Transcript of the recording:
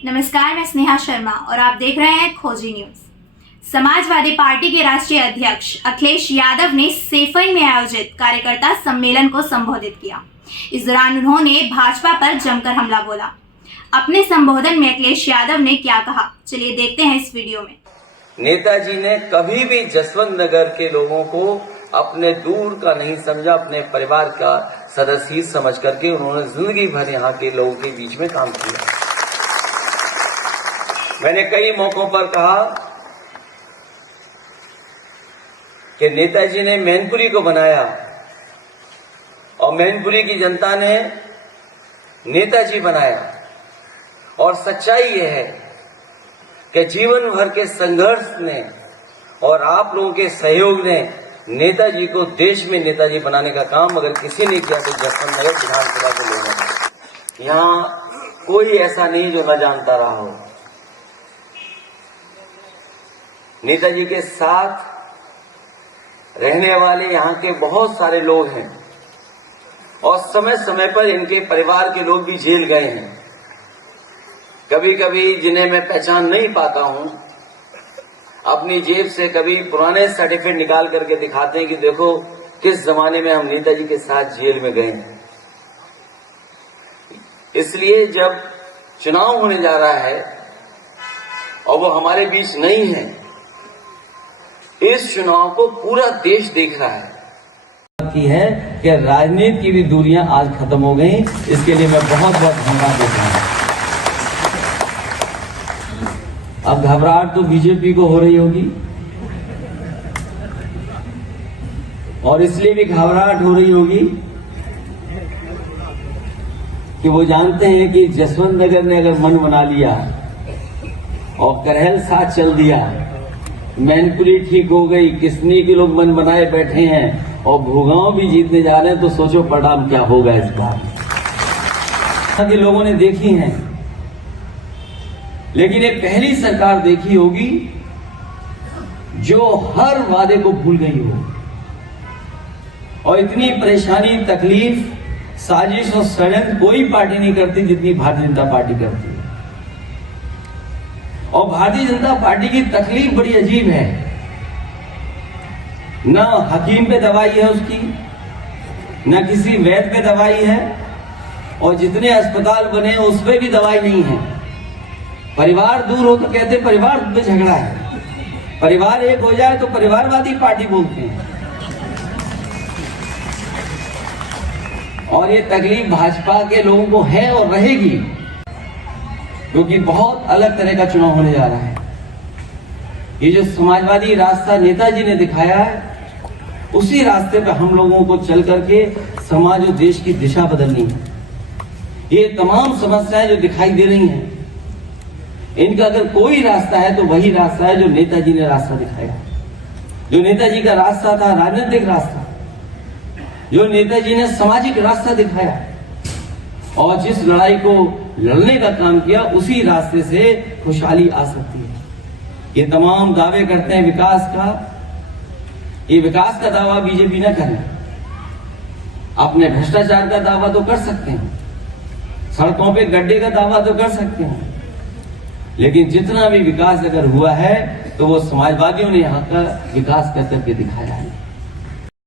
नमस्कार, मैं स्नेहा शर्मा और आप देख रहे हैं खोजी न्यूज। समाजवादी पार्टी के राष्ट्रीय अध्यक्ष अखिलेश यादव ने सेफई में आयोजित कार्यकर्ता सम्मेलन को संबोधित किया। इस दौरान उन्होंने भाजपा पर जमकर हमला बोला। अपने संबोधन में अखिलेश यादव ने क्या कहा, चलिए देखते हैं इस वीडियो में। नेताजी ने कभी भी जसवंत नगर के लोगों को अपने दूर का नहीं समझा, अपने परिवार का सदस्य समझ करके उन्होंने जिंदगी भर यहाँ के लोगों के बीच में काम किया। मैंने कई मौकों पर कहा कि नेताजी ने मैनपुरी को बनाया और मैनपुरी की जनता ने नेताजी बनाया। और सच्चाई यह है कि जीवन भर के संघर्ष ने और आप लोगों के सहयोग ने नेताजी को देश में नेताजी बनाने का काम अगर किसी ने किया तो जसवंत नगर विधानसभा के लोगों ने। यहाँ कोई ऐसा नहीं जो न जानता रहा हो। नेताजी के साथ रहने वाले यहाँ के बहुत सारे लोग हैं और समय समय पर इनके परिवार के लोग भी जेल गए हैं। कभी कभी जिन्हें मैं पहचान नहीं पाता हूं, अपनी जेब से कभी पुराने सर्टिफिकेट निकाल करके दिखाते हैं कि देखो किस जमाने में हम नेताजी के साथ जेल में गए हैं। इसलिए जब चुनाव होने जा रहा है और वो हमारे बीच नहीं है, इस चुनाव को पूरा देश देख रहा है कि राजनीति की भी दूरियां आज खत्म हो गई। इसके लिए मैं बहुत बहुत धन्यवाद देता हूं। अब घबराहट तो बीजेपी को हो रही होगी और इसलिए भी घबराहट हो रही होगी कि वो जानते हैं कि जसवंत नगर ने अगर मन बना लिया और करहल साथ चल दिया, मैनपुरी ठीक हो गई, किसनी के लोग मन बनाए बैठे हैं और भूगांव भी जीतने जा रहे हैं, तो सोचो परिणाम क्या होगा इस बार। के लोगों ने देखी हैं, लेकिन एक पहली सरकार देखी होगी जो हर वादे को भूल गई हो और इतनी परेशानी, तकलीफ, साजिश और षड्यंत्र कोई पार्टी नहीं करती जितनी भारतीय जनता पार्टी करती है। और भारतीय जनता पार्टी की तकलीफ बड़ी अजीब है। न हकीम पे दवाई है उसकी, न किसी वैद्य पे दवाई है, और जितने अस्पताल बने उस पे भी दवाई नहीं है। परिवार दूर हो तो कहते परिवार में झगड़ा है, परिवार एक हो जाए तो परिवारवादी पार्टी बोलते हैं। और ये तकलीफ भाजपा के लोगों को है और रहेगी, क्योंकि बहुत अलग तरह का चुनाव होने जा रहा है। ये जो समाजवादी रास्ता नेताजी ने दिखाया है, उसी रास्ते पर हम लोगों को चल करके समाज और देश की दिशा बदलनी है। ये तमाम समस्याएं जो दिखाई दे रही हैं, इनका अगर कोई रास्ता है तो वही रास्ता है जो नेताजी ने रास्ता दिखाया। जो नेताजी का रास्ता था राजनीतिक रास्ता, जो नेताजी ने सामाजिक रास्ता दिखाया और जिस लड़ाई को लड़ने का काम किया, उसी रास्ते से खुशहाली आ सकती है। ये तमाम दावे करते हैं विकास का, ये विकास का दावा बीजेपी न करे। अपने भ्रष्टाचार का दावा तो कर सकते हैं, सड़कों पे गड्ढे का दावा तो कर सकते हैं, लेकिन जितना भी विकास अगर हुआ है तो वो समाजवादियों ने यहाँ का विकास कर करके दिखाया है।